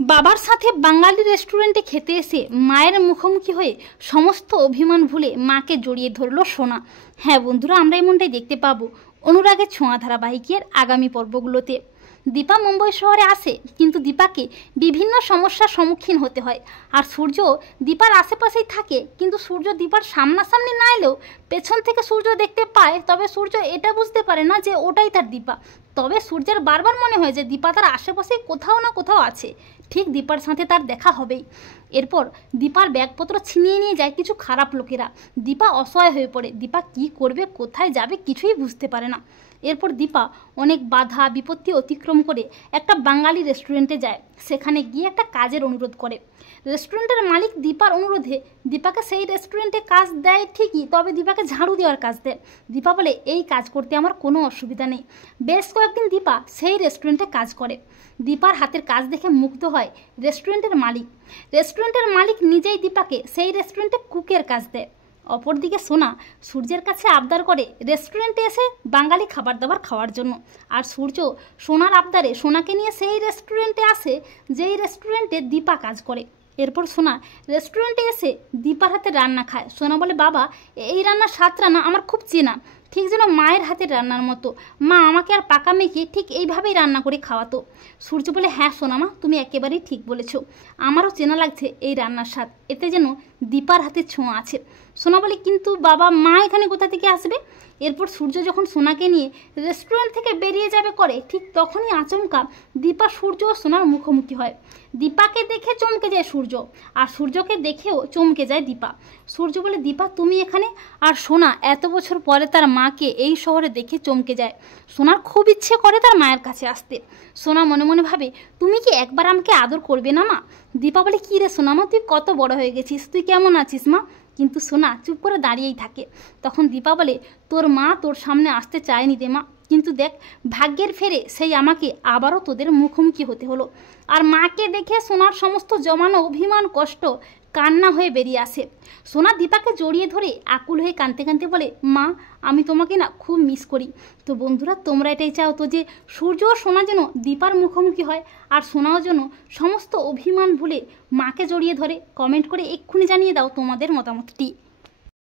বাবার সাথে বাঙালি রেস্টুরেন্টে খেতে এসে মায়ের মুখোমুখি হয়ে সমস্ত অভিমান ভুলে মাকে জড়িয়ে ধরলো সোনা। হ্যাঁ বন্ধুরা, আমরা এমনটাই দেখতে পাবো অনুরাগের ছোঁয়া ধারাবাহিকের আগামী পর্বগুলোতে। দীপা মুম্বই শহরে আসে, কিন্তু দীপাকে বিভিন্ন সমস্যার সম্মুখীন হতে হয়। আর সূর্য দীপার আশেপাশেই থাকে, কিন্তু সূর্য দীপার সামনাসামনি না এলেও পেছন থেকে সূর্য দেখতে পায়। তবে সূর্য এটা বুঝতে পারে না যে ওটাই তার দীপা। তবে সূর্যের বারবার মনে হয় যে দীপা তার আশেপাশে কোথাও না কোথাও আছে, ঠিক দীপার সাথে তার দেখা হবেই। এরপর দীপার ব্যাগপত্র ছিনিয়ে নিয়ে যায় কিছু খারাপ লোকেরা। দীপা অসহায় হয়ে পড়ে। দীপা কি করবে, কোথায় যাবে কিছুই বুঝতে পারে না। এরপর দীপা অনেক বাধা বিপত্তি অতিক্রম করে একটা বাঙালি রেস্টুরেন্টে যায়। সেখানে গিয়ে একটা কাজের অনুরোধ করে। রেস্টুরেন্টের মালিক দীপার অনুরোধে দীপাকে সেই রেস্টুরেন্টে কাজ দেয় ঠিকই, তবে দীপাকে ঝাড়ু দেওয়ার কাজ দেয়। দীপা বলে এই কাজ করতে আমার কোনো অসুবিধা নেই। বেশ কয়েকদিন দীপা সেই রেস্টুরেন্টে কাজ করে। দীপার হাতের কাজ দেখে মুগ্ধ হয় রেস্টুরেন্টের মালিক। রেস্টুরেন্টের মালিক নিজেই দীপাকে সেই রেস্টুরেন্টে কুকের কাজ দেয়। অপরদিকে সোনা সূর্যের কাছে আবদার করে রেস্টুরেন্টে এসে বাঙালি খাবার দাবার খাওয়ার জন্য। আর সূর্য সোনার আবদারে সোনাকে নিয়ে সেই রেস্টুরেন্টে আসে যেই রেস্টুরেন্টে দীপা কাজ করে। এরপর সোনা রেস্টুরেন্টে এসে দীপার হাতে রান্না খায়। সোনা বলে, বাবা এই রান্নার স্বাদ রান্না আমার খুব চেনা, ঠিক যেন মায়ের হাতের রান্নার মতো। মা আমাকে আর পাকা মেখে ঠিক এইভাবেই রান্না করে খাওয়াতো। সূর্য বলে, হ্যাঁ সোনামা, তুমি একেবারেই ঠিক বলেছ। আমারও চেনা লাগছে এই রান্নার স্বাদ, এতে যেন দীপার হাতে ছোঁয়া আছে। সোনা বলে, কিন্তু বাবা মা এখানে কোথা থেকে আসবে? এরপর সূর্য যখন সোনাকে নিয়ে রেস্টুরেন্ট থেকে বেরিয়ে যাবে করে, ঠিক তখনই আচমকা দীপা সূর্য ও সোনার মুখোমুখি হয়। দীপাকে দেখে চমকে যায় সূর্য, আর সূর্যকে দেখেও চমকে যায় দীপা। সূর্য বলে, দীপা তুমি এখানে? আর সোনা এত বছর পরে তার মাকে এই শহরে দেখে চমকে যায়। সোনার খুব ইচ্ছে করে তার মায়ের কাছে আসতে। সোনা মনে মনে ভাবে, তুমি কি একবার আমাকে আদর করবে না মা? দীপা বলে, কী রে সোনা মা, তুই কত বড় হয়ে গেছিস, তুই কেমন আছিস মা? কিন্তু সোনা চুপ করে দাঁড়িয়েই থাকে। তখন দীপা বলে, তোর মা তোর সামনে আসতে চায়নি রে মা, কিন্তু দেখ ভাগ্যের ফেরে সেই আমাকে আবারও তোদের মুখোমুখি হতে হলো। আর মাকে দেখে সোনার সমস্ত জমানো অভিমান কষ্ট কান্না হয়ে বেরিয়ে আসে। সোনা দীপাকে জড়িয়ে ধরে আকুল হয়ে কাঁদতে কাঁদতে বলে, মা আমি তোমাকে না খুব মিস করি। তো বন্ধুরা, তোমরা এটাই চাও তো যে সূর্য ও সোনা যেন দীপার মুখোমুখি হয়, আর সোনাও যেন সমস্ত অভিমান ভুলে মাকে জড়িয়ে ধরে? কমেন্ট করে এক্ষুনি জানিয়ে দাও তোমাদের মতামতটি।